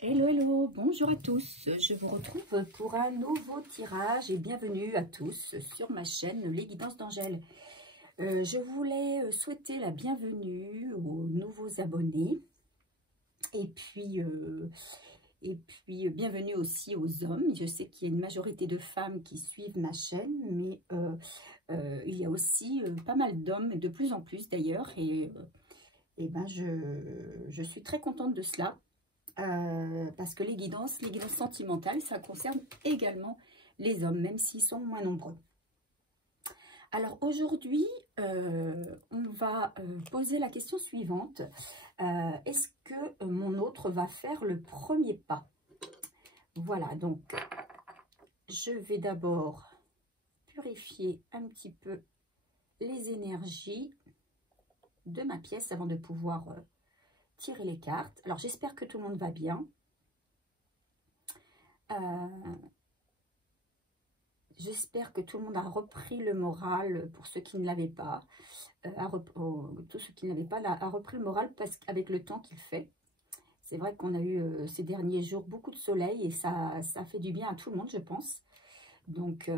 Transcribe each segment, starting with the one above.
Hello, hello, bonjour à tous, je vous retrouve pour un nouveau tirage et bienvenue à tous sur ma chaîne Les Guidances d'Angèle. Je voulais souhaiter la bienvenue aux nouveaux abonnés et puis bienvenue aussi aux hommes. Je sais qu'il y a une majorité de femmes qui suivent ma chaîne, mais il y a aussi pas mal d'hommes, de plus en plus d'ailleurs, et je suis très contente de cela. Parce que les guidances sentimentales, ça concerne également les hommes, même s'ils sont moins nombreux. Alors aujourd'hui, on va poser la question suivante. Est-ce que mon autre va faire le premier pas? Voilà, donc je vais d'abord purifier un petit peu les énergies de ma pièce avant de pouvoir tirer les cartes. Alors j'espère que tout le monde va bien. J'espère que tout le monde a repris le moral pour ceux qui ne l'avaient pas. Tous ceux qui ne l'avaient pas a repris le moral parce qu'avec le temps qu'il fait. C'est vrai qu'on a eu ces derniers jours beaucoup de soleil et ça fait du bien à tout le monde, je pense. Donc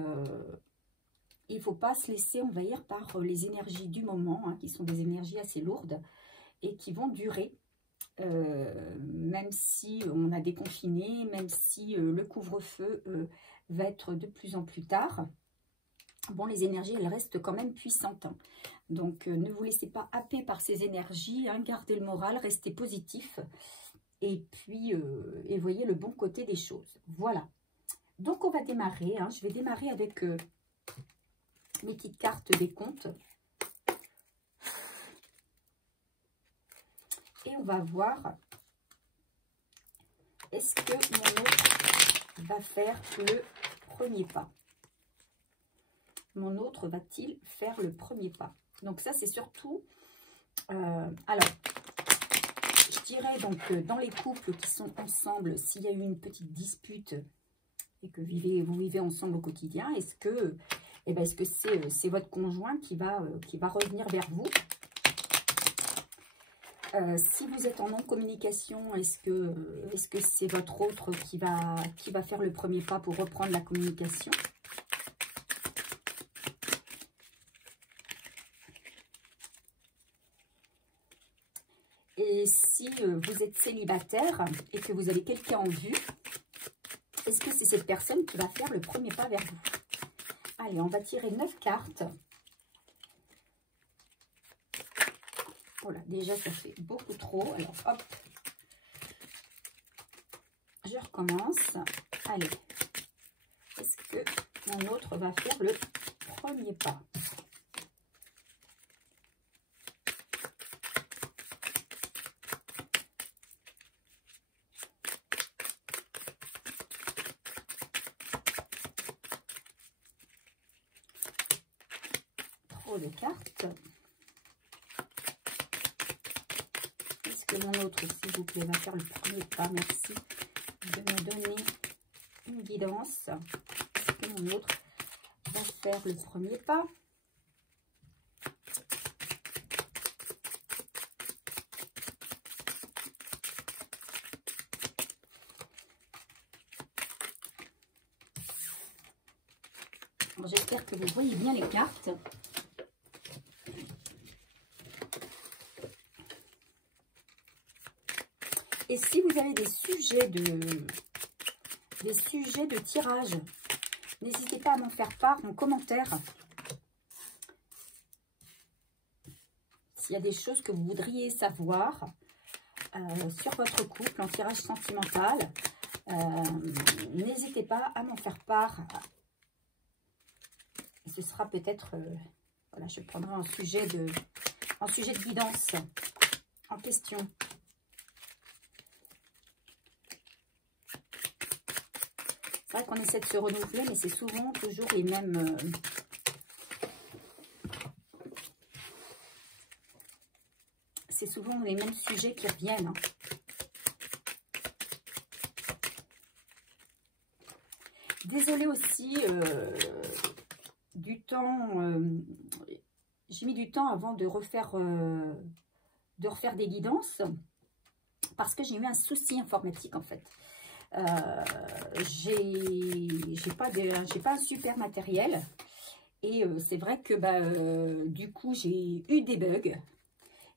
il ne faut pas se laisser envahir par les énergies du moment, hein, qui sont des énergies assez lourdes et qui vont durer. Même si on a déconfiné, même si le couvre-feu va être de plus en plus tard, bon, les énergies, elles restent quand même puissantes, hein. Donc, ne vous laissez pas happer par ces énergies, hein, gardez le moral, restez positif, et puis, et voyez le bon côté des choses. Voilà. Donc, on va démarrer, hein. Je vais démarrer avec mes petites cartes des comptes. Et on va voir, est-ce que mon autre va faire le premier pas? Mon autre va-t-il faire le premier pas? Donc ça, c'est surtout... alors, je dirais donc dans les couples qui sont ensemble, s'il y a eu une petite dispute et que vous vivez ensemble au quotidien, est-ce que c'est votre conjoint qui va revenir vers vous? Si vous êtes en non-communication, est-ce que c'est votre autre qui va faire le premier pas pour reprendre la communication? Et si vous êtes célibataire et que vous avez quelqu'un en vue, est-ce que c'est cette personne qui va faire le premier pas vers vous? Allez, on va tirer 9 cartes. Voilà, déjà, ça fait beaucoup trop. Alors, hop. Je recommence. Allez. Est-ce que mon autre va faire le premier pas? Trop de cartes. Est-ce que mon autre, s'il vous plaît, va faire le premier pas? Merci de me donner une guidance. Est-ce que mon autre va faire le premier pas? J'espère que vous voyez bien les cartes. Et si vous avez des sujets de tirage, n'hésitez pas à m'en faire part en commentaire. S'il y a des choses que vous voudriez savoir sur votre couple en tirage sentimental, n'hésitez pas à m'en faire part. Ce sera peut-être, voilà, je prendrai un sujet de guidance en question. C'est vrai qu'on essaie de se renouveler, mais c'est souvent toujours les mêmes... c'est souvent les mêmes sujets qui reviennent, hein. Désolée aussi du temps... j'ai mis du temps avant de refaire des guidances. parce que j'ai eu un souci informatique en fait. J'ai pas un super matériel et c'est vrai que du coup j'ai eu des bugs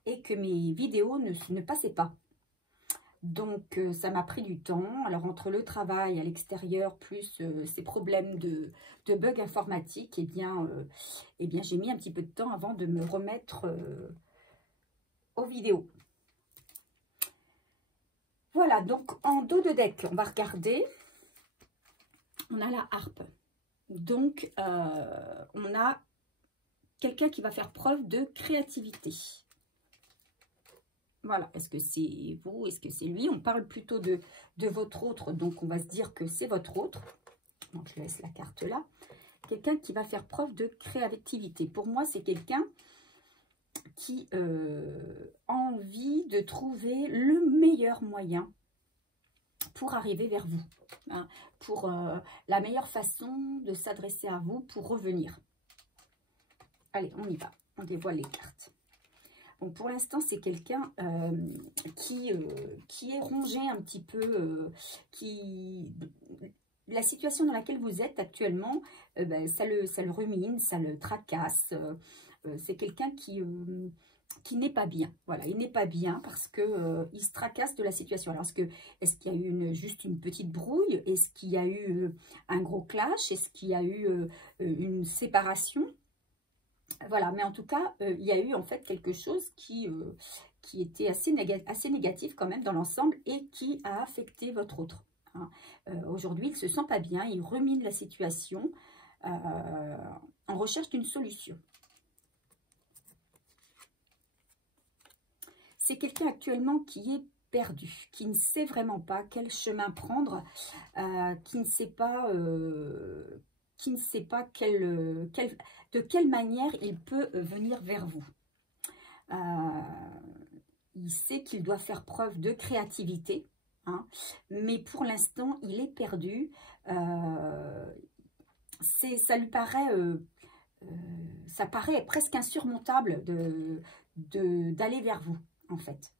et que mes vidéos ne passaient pas. Donc ça m'a pris du temps. Alors entre le travail à l'extérieur plus ces problèmes de bugs informatiques, eh bien j'ai mis un petit peu de temps avant de me remettre aux vidéos. Voilà, donc en dos de deck, on va regarder. On a la harpe. Donc, on a quelqu'un qui va faire preuve de créativité. Voilà, est-ce que c'est vous? Est-ce que c'est lui? On parle plutôt de votre autre, donc on va se dire que c'est votre autre. Donc, je laisse la carte là. Quelqu'un qui va faire preuve de créativité. Pour moi, c'est quelqu'un qui a envie de trouver le meilleur moyen pour arriver vers vous, hein, pour la meilleure façon de s'adresser à vous pour revenir. Allez, on y va, on dévoile les cartes. Bon, pour l'instant, c'est quelqu'un qui est rongé un petit peu, la situation dans laquelle vous êtes actuellement, ça le rumine, ça le tracasse. C'est quelqu'un qui n'est pas bien. Voilà, il n'est pas bien parce que il se tracasse de la situation. Alors, est-ce qu'il y a eu juste une petite brouille? Est-ce qu'il y a eu un gros clash? Est-ce qu'il y a eu une séparation? Voilà, mais en tout cas, il y a eu en fait quelque chose qui était assez négatif quand même dans l'ensemble et qui a affecté votre autre. Hein. Aujourd'hui, il ne se sent pas bien, il rumine la situation en recherche d'une solution. C'est quelqu'un actuellement qui est perdu, qui ne sait vraiment pas quel chemin prendre, qui ne sait pas, de quelle manière il peut venir vers vous. Il sait qu'il doit faire preuve de créativité, hein, mais pour l'instant, il est perdu. Ça lui paraît... ça paraît presque insurmontable d'aller vers vous, en fait.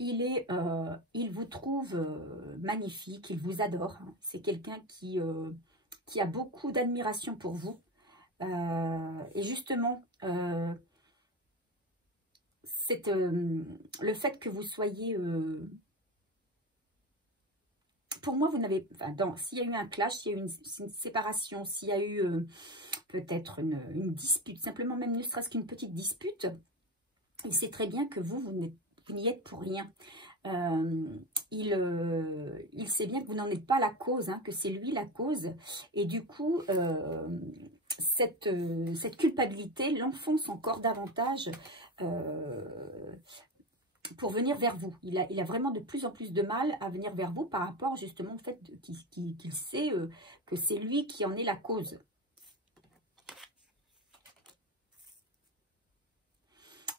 Il vous trouve magnifique, il vous adore. C'est quelqu'un qui a beaucoup d'admiration pour vous. Et justement, le fait que vous soyez... pour moi, vous n'avez... Enfin, s'il y a eu un clash, s'il y a eu une séparation, s'il y a eu peut-être une dispute, simplement même ne serait-ce qu'une petite dispute, il sait très bien que vous n'y êtes pour rien. Il sait bien que vous n'en êtes pas la cause, hein, que c'est lui la cause. Et du coup, cette culpabilité l'enfonce encore davantage pour venir vers vous. Il a vraiment de plus en plus de mal à venir vers vous par rapport justement au fait qu'il sait que c'est lui qui en est la cause.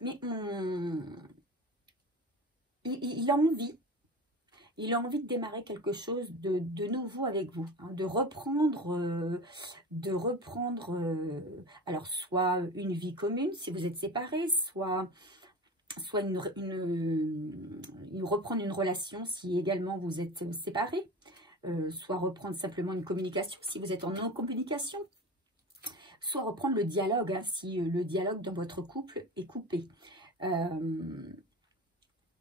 Mais il a envie. Il a envie de démarrer quelque chose de nouveau avec vous, hein, de reprendre alors soit une vie commune si vous êtes séparés, soit reprendre une relation si également vous êtes séparés, soit reprendre simplement une communication si vous êtes en non-communication, soit reprendre le dialogue, hein, si le dialogue dans votre couple est coupé.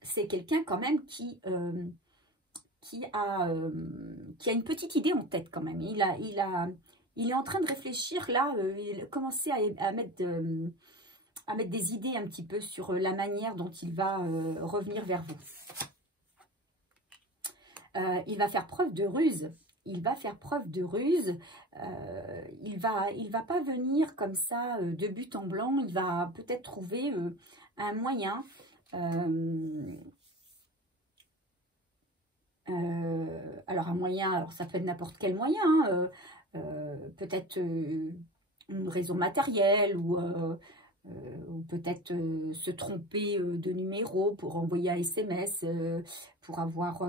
C'est quelqu'un quand même qui a une petite idée en tête quand même. Il est en train de réfléchir là, il a commencé à mettre des idées un petit peu sur la manière dont il va revenir vers vous. Il va faire preuve de ruse. Il va faire preuve de ruse. Il va pas venir comme ça de but en blanc. Il va peut-être trouver un moyen. Alors un moyen, alors ça peut être n'importe quel moyen, hein, peut-être une raison matérielle ou peut-être se tromper de numéro pour envoyer un SMS, pour avoir...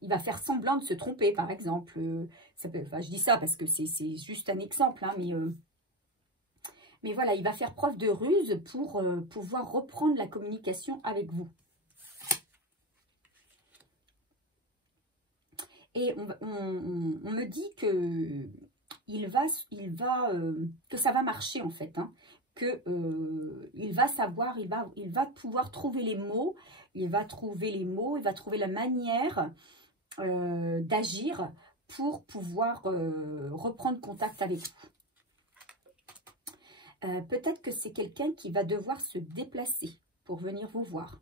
il va faire semblant de se tromper, par exemple. Ça peut, enfin, je dis ça parce que c'est juste un exemple, hein, Mais voilà, il va faire preuve de ruse pour pouvoir reprendre la communication avec vous. Et on me dit que que ça va marcher en fait, hein, que il va savoir, il va pouvoir trouver les mots, il va trouver la manière d'agir pour pouvoir reprendre contact avec vous. Peut-être que c'est quelqu'un qui va devoir se déplacer pour venir vous voir.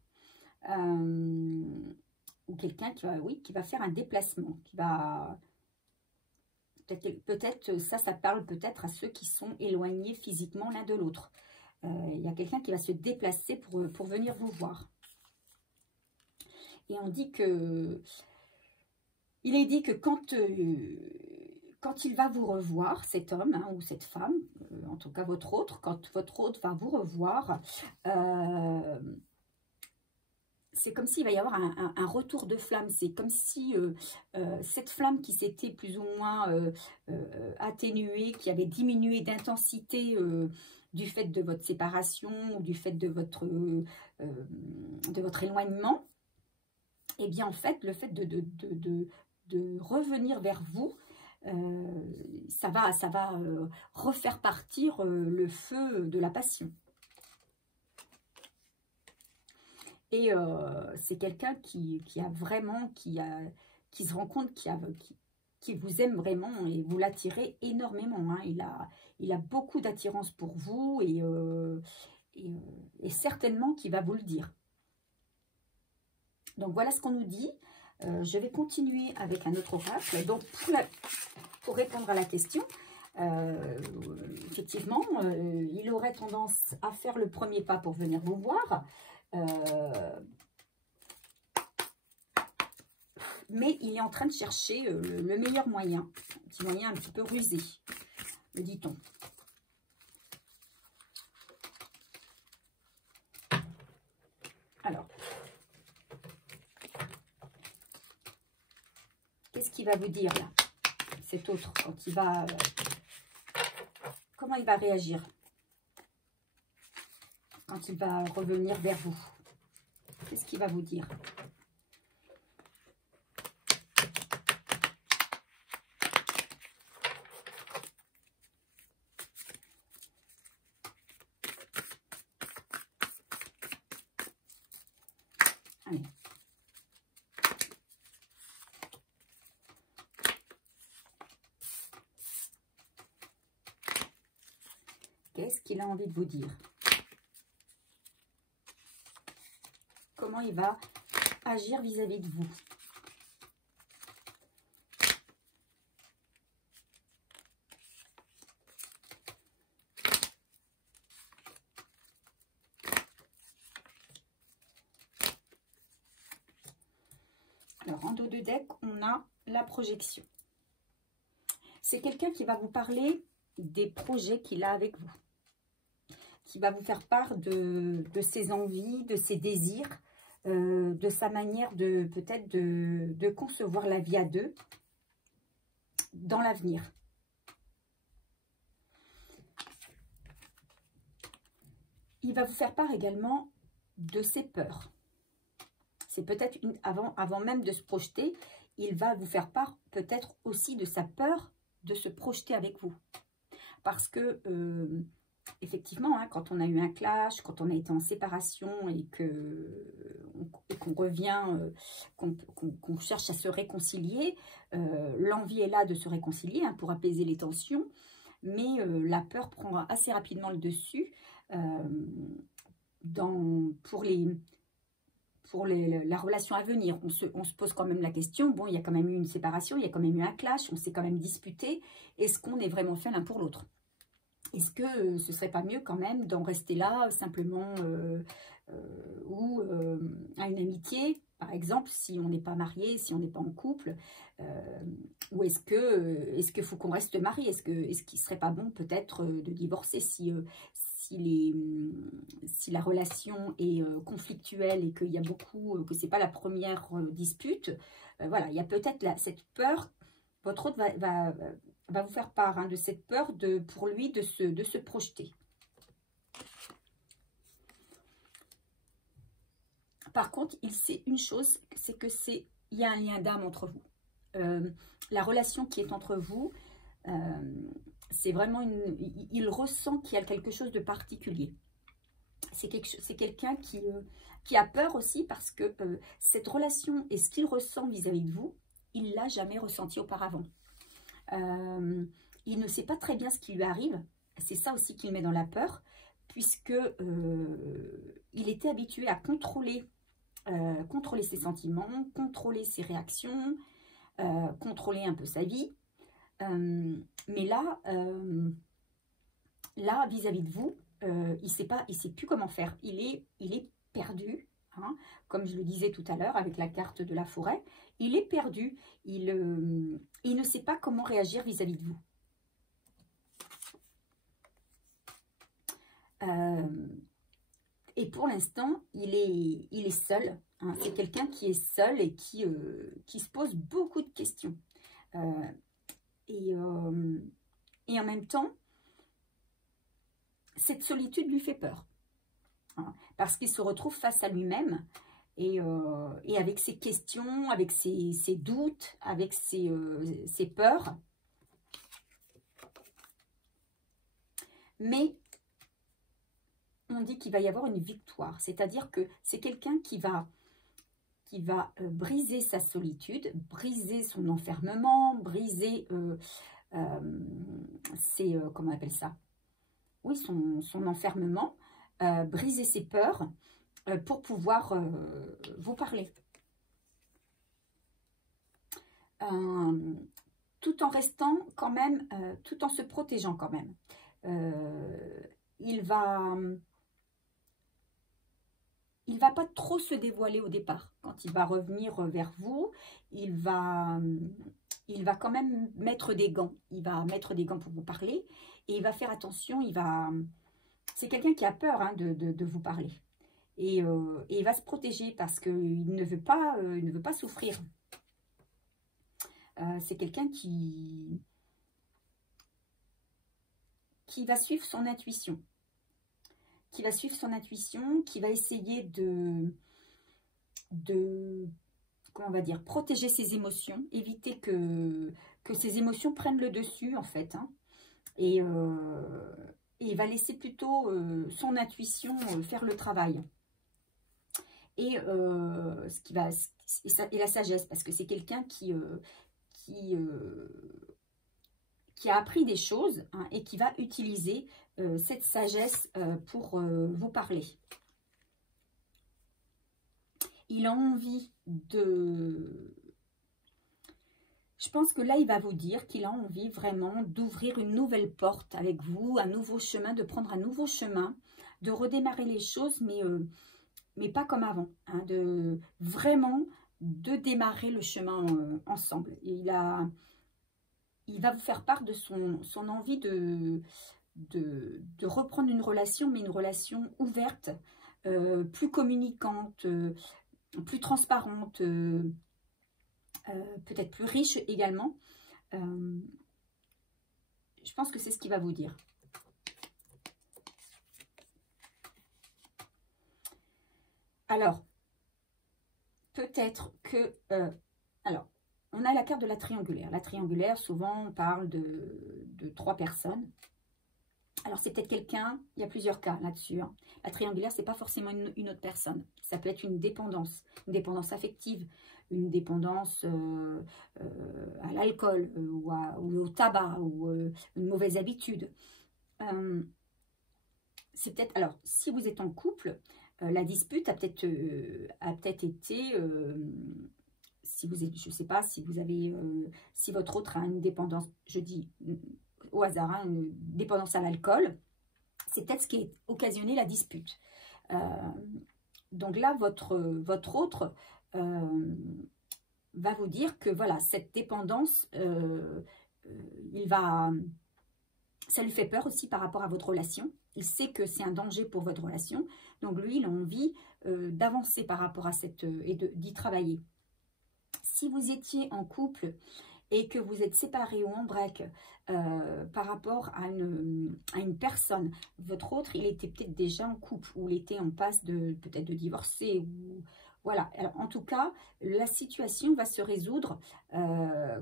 Ou quelqu'un qui va faire un déplacement, qui va... Peut-être ça parle peut-être à ceux qui sont éloignés physiquement l'un de l'autre. Il y a quelqu'un qui va se déplacer pour venir vous voir. Et on dit que... Il est dit que quand il va vous revoir, cet homme hein, ou cette femme, en tout cas votre hôte, quand votre hôte va vous revoir, c'est comme s'il va y avoir un retour de flamme. C'est comme si cette flamme qui s'était plus ou moins atténuée, qui avait diminué d'intensité du fait de votre séparation ou du fait de votre éloignement, et bien en fait, le fait de revenir vers vous, ça va refaire partir le feu de la passion. Et c'est quelqu'un qui se rend compte qui vous aime vraiment et vous l'attirez énormément. Hein. Il a beaucoup d'attirance pour vous et certainement qu'il va vous le dire. Donc voilà ce qu'on nous dit. Je vais continuer avec un autre oracle. Donc pour répondre à la question, effectivement, il aurait tendance à faire le premier pas pour venir vous voir. Mais il est en train de chercher le meilleur moyen, un petit moyen un petit peu rusé, me dit-on. Alors, qu'est-ce qu'il va vous dire là, cet autre, quand il va... comment il va réagir quand il va revenir vers vous? Qu'est-ce qu'il va vous dire? Allez. Qu'est-ce qu'il a envie de vous dire? Comment il va agir vis-à-vis de vous? Alors, en dos de deck, on a la projection. C'est quelqu'un qui va vous parler des projets qu'il a avec vous, qui va vous faire part de ses envies, de ses désirs, de sa manière peut-être de concevoir la vie à deux dans l'avenir. Il va vous faire part également de ses peurs. C'est peut-être avant même de se projeter, il va vous faire part peut-être aussi de sa peur de se projeter avec vous. Parce que effectivement, hein, quand on a eu un clash, quand on a été en séparation et qu'on revient, qu'on cherche à se réconcilier, l'envie est là de se réconcilier hein, pour apaiser les tensions, mais la peur prend assez rapidement le dessus pour la relation à venir. On se pose quand même la question, bon, il y a quand même eu une séparation, il y a quand même eu un clash, on s'est quand même disputé, est-ce qu'on est vraiment fait l'un pour l'autre? Est-ce que ce serait pas mieux quand même d'en rester là simplement ou à une amitié, par exemple, si on n'est pas marié, si on n'est pas en couple, ou est-ce qu'il faut qu'on reste marié? Est-ce qu'il serait pas bon peut-être de divorcer si la relation est conflictuelle et qu'il y a beaucoup, que c'est pas la première dispute? Voilà, il y a peut-être cette peur. Votre hôte va vous faire part hein, de cette peur pour lui de se projeter. Par contre, il sait une chose, c'est que il y a un lien d'âme entre vous. La relation qui est entre vous, c'est vraiment il ressent qu'il y a quelque chose de particulier. C'est quelqu'un qui a peur aussi parce que cette relation et ce qu'il ressent vis-à-vis de vous, il ne l'a jamais ressenti auparavant. Il ne sait pas très bien ce qui lui arrive. C'est ça aussi qui le met dans la peur, puisque il était habitué à contrôler ses sentiments, contrôler ses réactions, contrôler un peu sa vie. Mais là, vis-à-vis de vous, il ne sait plus comment faire. Il est perdu, hein, comme je le disais tout à l'heure avec la carte de la forêt. Il est perdu. Il ne sait pas comment réagir vis-à-vis de vous. Et pour l'instant, il est seul. Hein. C'est quelqu'un qui est seul et qui se pose beaucoup de questions. Et en même temps, cette solitude lui fait peur. Hein, parce qu'il se retrouve face à lui-même et avec ses questions, avec ses doutes, avec ses peurs. Mais on dit qu'il va y avoir une victoire. C'est-à-dire que c'est quelqu'un qui va briser sa solitude, briser son enfermement, briser comment on appelle ça? Oui, son enfermement, briser ses peurs pour pouvoir vous parler. Tout en restant quand même, tout en se protégeant quand même. Il va pas trop se dévoiler au départ. Quand il va revenir vers vous, il va quand même mettre des gants. Il va mettre des gants pour vous parler et il va faire attention. C'est quelqu'un qui a peur, hein, de vous parler. Et il va se protéger parce qu'il ne veut pas souffrir. C'est quelqu'un qui va suivre son intuition. Qui va essayer comment on va dire, protéger ses émotions, éviter que ses émotions prennent le dessus, en fait. Hein. Et il va laisser plutôt son intuition faire le travail. Et la sagesse, parce que c'est quelqu'un qui a appris des choses, hein, et qui va utiliser cette sagesse pour vous parler. Il a envie de... Je pense que là, il va vous dire qu'il a envie vraiment d'ouvrir une nouvelle porte avec vous, un nouveau chemin, de prendre un nouveau chemin, de redémarrer les choses, mais pas comme avant. Hein, vraiment de démarrer le chemin ensemble. Il va vous faire part de son envie de reprendre une relation, mais une relation ouverte, plus communicante, plus transparente, peut-être plus riche également. Je pense que c'est ce qu'il va vous dire. Alors, peut-être que... alors, on a la carte de la triangulaire. La triangulaire, souvent, on parle de 3 personnes. Alors, c'est peut-être quelqu'un, il y a plusieurs cas là-dessus. Hein. La triangulaire, ce n'est pas forcément une autre personne. Ça peut être une dépendance affective, une dépendance à l'alcool ou au tabac ou une mauvaise habitude. C'est peut-être... Alors, si vous êtes en couple, la dispute a peut-être été... je ne sais pas si vous avez... si votre autre a une dépendance, je dis au hasard, hein, une dépendance à l'alcool, c'est peut-être ce qui a occasionné la dispute. Donc là, votre autre va vous dire que voilà, cette dépendance, ça lui fait peur aussi par rapport à votre relation. Il sait que c'est un danger pour votre relation. Donc lui, il a envie d'avancer par rapport à et d'y travailler. Si vous étiez en couple et que vous êtes séparés ou en break par rapport à une personne, votre autre, il était peut-être déjà en couple ou il était en passe peut-être de divorcer. Ou, voilà, alors, en tout cas, la situation va se résoudre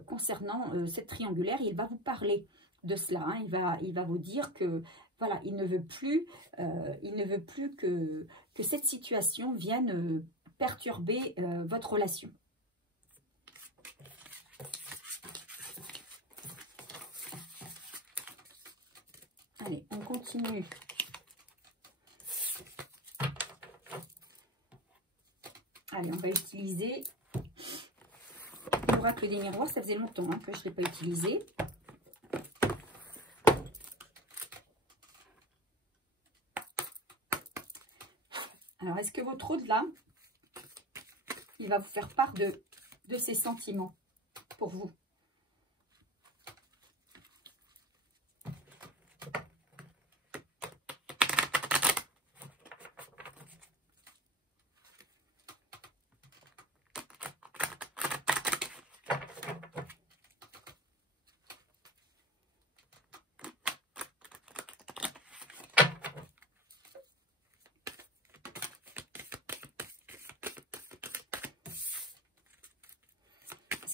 concernant cette triangulaire. Il va vous parler de cela, hein. Il va vous dire que voilà, il ne veut plus que cette situation vienne perturber votre relation. Allez, on continue. Allez, on va utiliser l'oracle des miroirs. Ça faisait longtemps que je ne l'ai pas utilisé. Alors, est-ce que votre hôte, là, il va vous faire part de ses sentiments pour vous?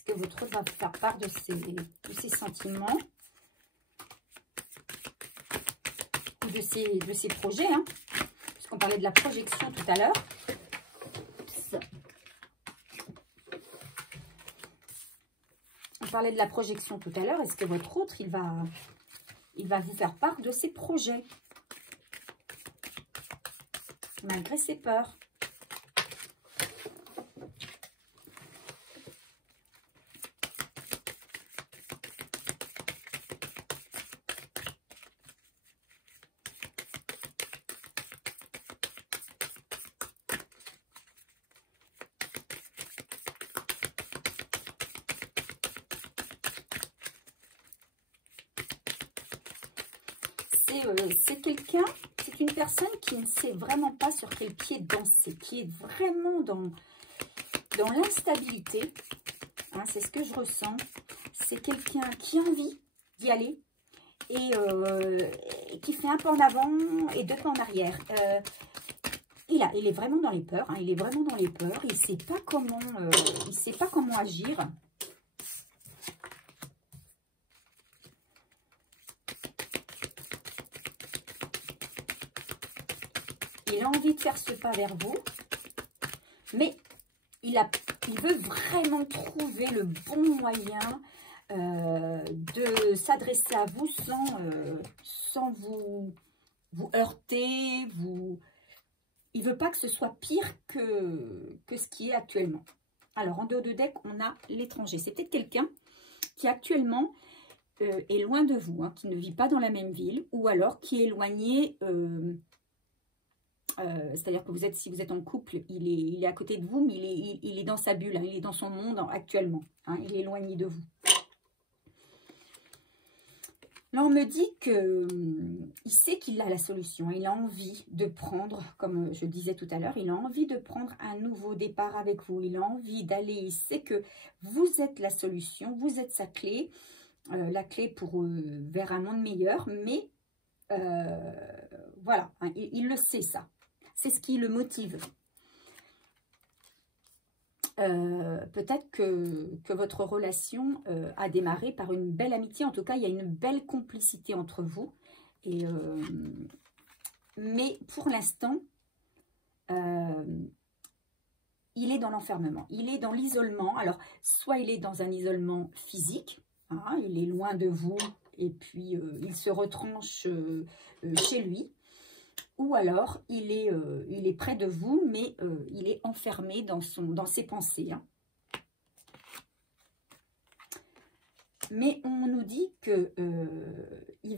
Que votre autre va vous faire part de ses sentiments ou de ses projets, hein, puisqu'on parlait de la projection tout à l'heure. On parlait de la projection tout à l'heure. Est-ce que votre autre, il va vous faire part de ses projets malgré ses peurs? C'est quelqu'un, c'est une personne qui ne sait vraiment pas sur quel pied danser, qui est vraiment dans l'instabilité, hein, c'est ce que je ressens. C'est quelqu'un qui a envie d'y aller et qui fait un pas en avant et deux pas en arrière. Il est vraiment dans les peurs, hein, il est vraiment dans les peurs, il ne sait pas comment agir. Il a envie de faire ce pas vers vous, mais il veut vraiment trouver le bon moyen de s'adresser à vous sans vous heurter. Il ne veut pas que ce soit pire que ce qui est actuellement. Alors, en dos de deck, on a l'étranger. C'est peut-être quelqu'un qui actuellement est loin de vous, hein, qui ne vit pas dans la même ville, ou alors qui est éloigné... c'est-à-dire que si vous êtes en couple, il est à côté de vous, mais il est dans sa bulle, hein, il est dans son monde actuellement, hein, il est éloigné de vous. Là, on me dit qu'il sait qu'il a la solution, il a envie de prendre, comme je disais tout à l'heure, il a envie de prendre un nouveau départ avec vous, il a envie d'aller, il sait que vous êtes la solution, vous êtes sa clé, la clé vers un monde meilleur, mais voilà, hein, il le sait ça. C'est ce qui le motive. Peut-être que votre relation a démarré par une belle amitié. En tout cas, il y a une belle complicité entre vous. Mais pour l'instant, il est dans l'enfermement. Il est dans l'isolement. Alors, soit il est dans un isolement physique, hein, il est loin de vous et puis il se retranche chez lui. Ou alors, il est près de vous, mais il est enfermé dans ses pensées. Hein. Mais on nous dit que il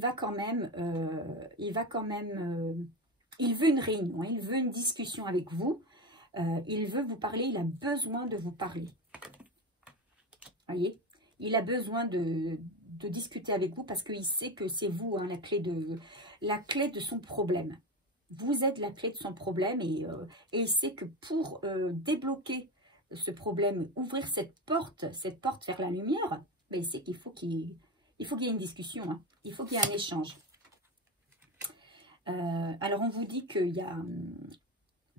veut une réunion, il veut une discussion avec vous, il veut vous parler, il a besoin de vous parler. Voyez, il a besoin de discuter avec vous parce qu'il sait que c'est vous, hein, la clé de son problème. Vous êtes la clé de son problème et il sait que pour débloquer ce problème, ouvrir cette porte vers la lumière, ben, il sait qu'il faut qu'il y ait une discussion, hein. Il faut qu'il y ait un échange. Alors, on vous dit qu'il y a...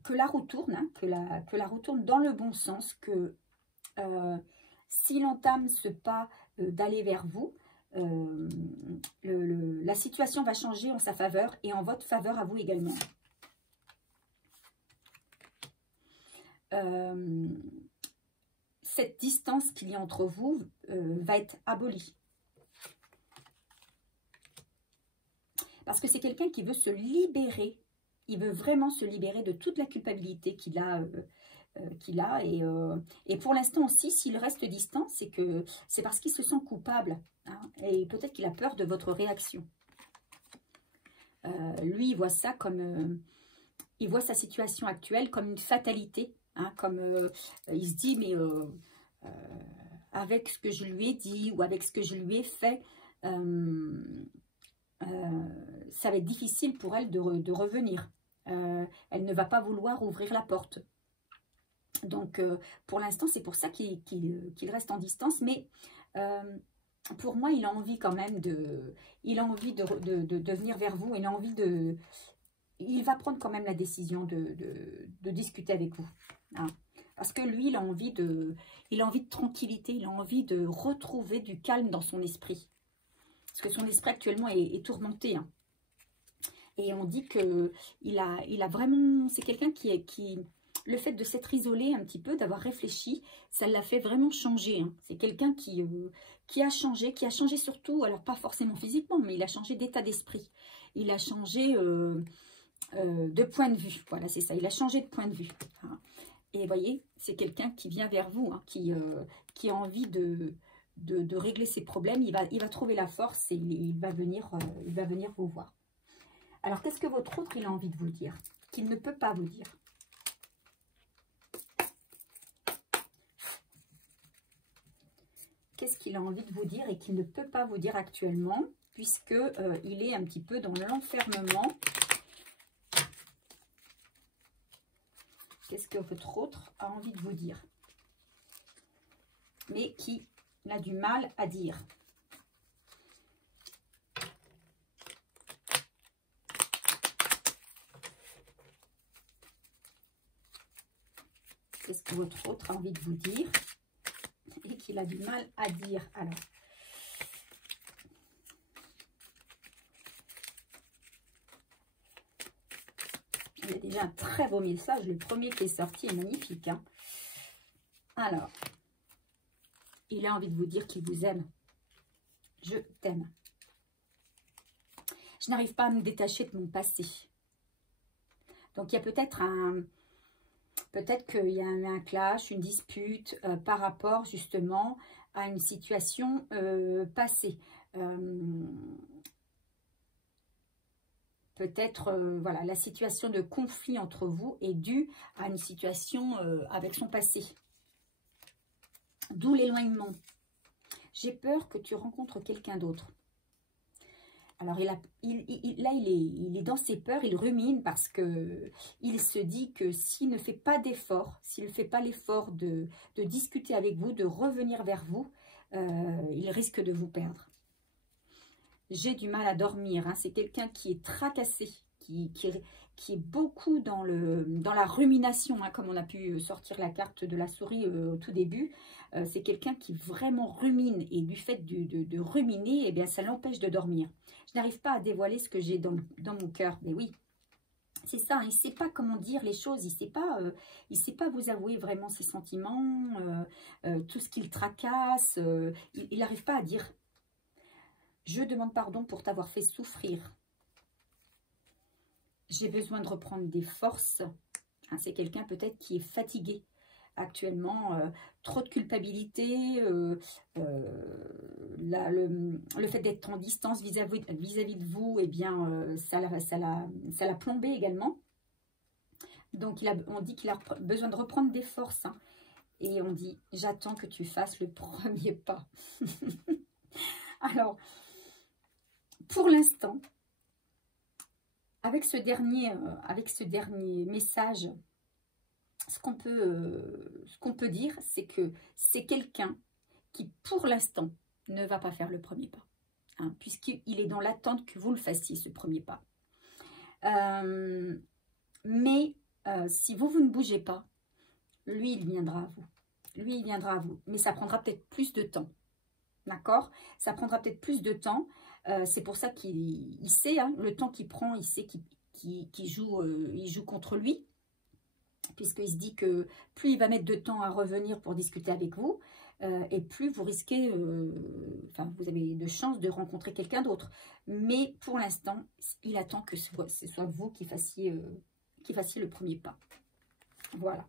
que la roue tourne, hein, que la roue tourne dans le bon sens, que s'il entame ce pas d'aller vers vous, la situation va changer en sa faveur et en votre faveur à vous également. Cette distance qu'il y a entre vous va être abolie. Parce que c'est quelqu'un qui veut se libérer. Il veut vraiment se libérer de toute la culpabilité qu'il a. Et pour l'instant aussi, s'il reste distant, c'est parce qu'il se sent coupable. Hein, et peut-être qu'il a peur de votre réaction. Lui, il voit ça comme... il voit sa situation actuelle comme une fatalité. Hein, comme il se dit, mais avec ce que je lui ai dit ou avec ce que je lui ai fait, ça va être difficile pour elle de revenir. Elle ne va pas vouloir ouvrir la porte. Donc, pour l'instant, c'est pour ça qu'il reste en distance. Mais pour moi, il a envie quand même de venir vers vous. Il a envie de... Il va prendre quand même la décision de discuter avec vous. Hein. Parce que lui, il a envie de tranquillité. Il a envie de retrouver du calme dans son esprit. Parce que son esprit actuellement est tourmenté. Hein. Et on dit qu'il a vraiment... C'est quelqu'un qui... Le fait de s'être isolé un petit peu, d'avoir réfléchi, ça l'a fait vraiment changer. Hein. C'est quelqu'un qui a changé surtout, alors pas forcément physiquement, mais il a changé d'état d'esprit. Il a changé de point de vue. Voilà, c'est ça. Il a changé de point de vue. Hein. Et vous voyez, c'est quelqu'un qui vient vers vous, hein, qui a envie de régler ses problèmes. Il va trouver la force et il va venir vous voir. Alors, qu'est-ce que votre autre, il a envie de vous dire? Qu'il ne peut pas vous dire. Qu'est-ce qu'il a envie de vous dire et qu'il ne peut pas vous dire actuellement, puisque il est un petit peu dans l'enfermement. Qu'est-ce que votre autre a envie de vous dire, mais qui a du mal à dire? Qu'est-ce que votre autre a envie de vous dire et qu'il a du mal à dire? Alors, il y a déjà un très beau message. Le premier qui est sorti est magnifique. Hein. Alors, il a envie de vous dire qu'il vous aime. Je t'aime. Je n'arrive pas à me détacher de mon passé. Donc, il y a peut-être qu'il y a eu un clash, une dispute par rapport justement à une situation passée. Peut-être, voilà, la situation de conflit entre vous est due à une situation avec son passé. D'où l'éloignement. J'ai peur que tu rencontres quelqu'un d'autre. Alors, là, il est dans ses peurs, il rumine parce que il se dit que s'il ne fait pas d'effort, s'il ne fait pas l'effort de discuter avec vous, de revenir vers vous, il risque de vous perdre. J'ai du mal à dormir. Hein. C'est quelqu'un qui est tracassé, qui est beaucoup dans la rumination, hein, comme on a pu sortir la carte de la souris au tout début. C'est quelqu'un qui vraiment rumine et du fait de ruminer, eh bien, ça l'empêche de dormir. Je n'arrive pas à dévoiler ce que j'ai dans mon cœur. Mais oui, c'est ça. Il ne sait pas comment dire les choses. Il ne sait pas vous avouer vraiment ses sentiments, tout ce qu'il tracasse. Il n'arrive pas à dire. Je demande pardon pour t'avoir fait souffrir. J'ai besoin de reprendre des forces. Hein, c'est quelqu'un peut-être qui est fatigué actuellement. Trop de culpabilité. Le fait d'être en distance vis-à-vis de vous, eh bien, ça l'a plombé également. Donc, on dit qu'il a besoin de reprendre des forces. Hein, et on dit, j'attends que tu fasses le premier pas. Alors, pour l'instant, avec ce dernier message, ce qu'on peut dire, c'est que c'est quelqu'un qui, pour l'instant, ne va pas faire le premier pas. Hein, puisqu'il est dans l'attente que vous le fassiez, ce premier pas. Mais si vous ne bougez pas, lui, il viendra à vous. Lui, il viendra à vous. Mais ça prendra peut-être plus de temps. D'accord? Ça prendra peut-être plus de temps. C'est pour ça qu'il sait, hein, le temps qu'il prend, il sait qu'il joue contre lui. Puisqu'il se dit que plus il va mettre de temps à revenir pour discuter avec vous, et plus vous risquez, enfin, vous avez de chances de rencontrer quelqu'un d'autre. Mais pour l'instant, il attend que ce soit vous qui fassiez le premier pas. Voilà.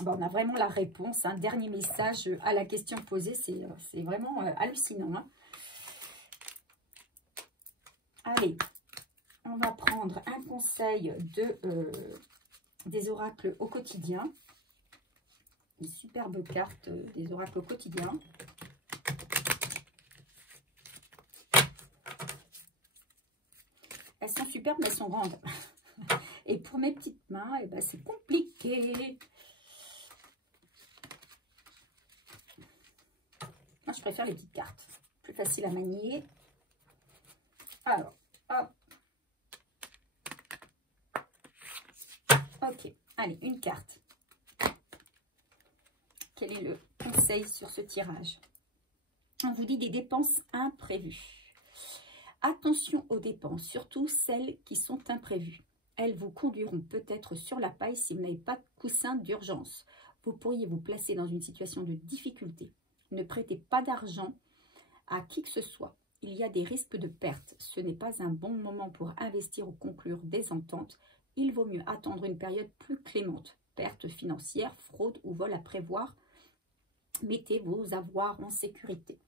Bon, on a vraiment la réponse. Un dernier message à la question posée. C'est vraiment hallucinant. Hein. Allez, on va prendre un conseil des oracles au quotidien. Une superbe carte des oracles au quotidien. Elles sont superbes, mais elles sont grandes. Et pour mes petites mains, eh ben, c'est compliqué. Moi, je préfère les petites cartes. Plus facile à manier. Alors, hop. Ok, allez, une carte. Quel est le conseil sur ce tirage? On vous dit des dépenses imprévues. Attention aux dépenses, surtout celles qui sont imprévues. Elles vous conduiront peut-être sur la paille si vous n'avez pas de coussin d'urgence. Vous pourriez vous placer dans une situation de difficulté. Ne prêtez pas d'argent à qui que ce soit. Il y a des risques de perte. Ce n'est pas un bon moment pour investir ou conclure des ententes. Il vaut mieux attendre une période plus clémente. Perte financière, fraude ou vol à prévoir. Mettez vos avoirs en sécurité.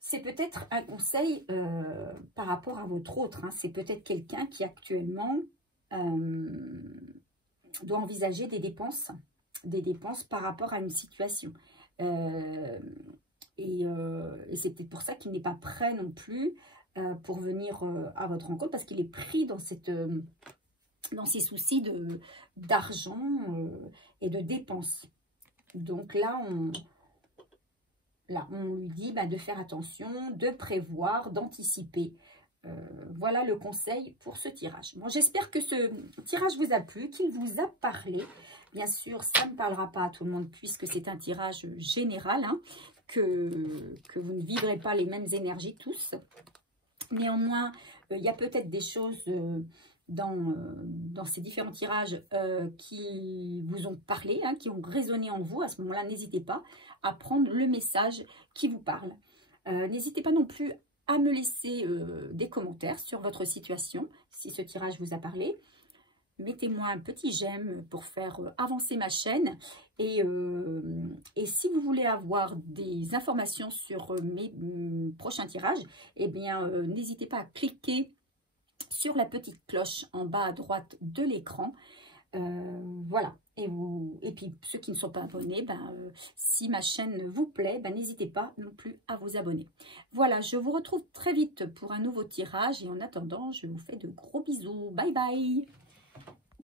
C'est peut-être un conseil par rapport à votre autre. Hein. C'est peut-être quelqu'un qui actuellement doit envisager des dépenses par rapport à une situation. Et c'est peut-être pour ça qu'il n'est pas prêt non plus pour venir à votre rencontre, parce qu'il est pris dans ces soucis d'argent et de dépenses. Donc là, on lui dit de faire attention, de prévoir, d'anticiper. Voilà le conseil pour ce tirage. Bon, j'espère que ce tirage vous a plu, qu'il vous a parlé. Bien sûr, ça ne parlera pas à tout le monde puisque c'est un tirage général, hein, que vous ne vivrez pas les mêmes énergies tous. Néanmoins, il y a peut-être des choses dans ces différents tirages qui vous ont parlé, hein, qui ont résonné en vous. À ce moment-là, n'hésitez pas à prendre le message qui vous parle. N'hésitez pas non plus à me laisser des commentaires sur votre situation, si ce tirage vous a parlé. Mettez-moi un petit j'aime pour faire avancer ma chaîne. Et si vous voulez avoir des informations sur mes prochains tirages, eh bien, n'hésitez pas à cliquer sur la petite cloche en bas à droite de l'écran. Voilà. Et puis, ceux qui ne sont pas abonnés, si ma chaîne vous plaît, n'hésitez pas non plus à vous abonner. Voilà, je vous retrouve très vite pour un nouveau tirage. Et en attendant, je vous fais de gros bisous. Bye bye!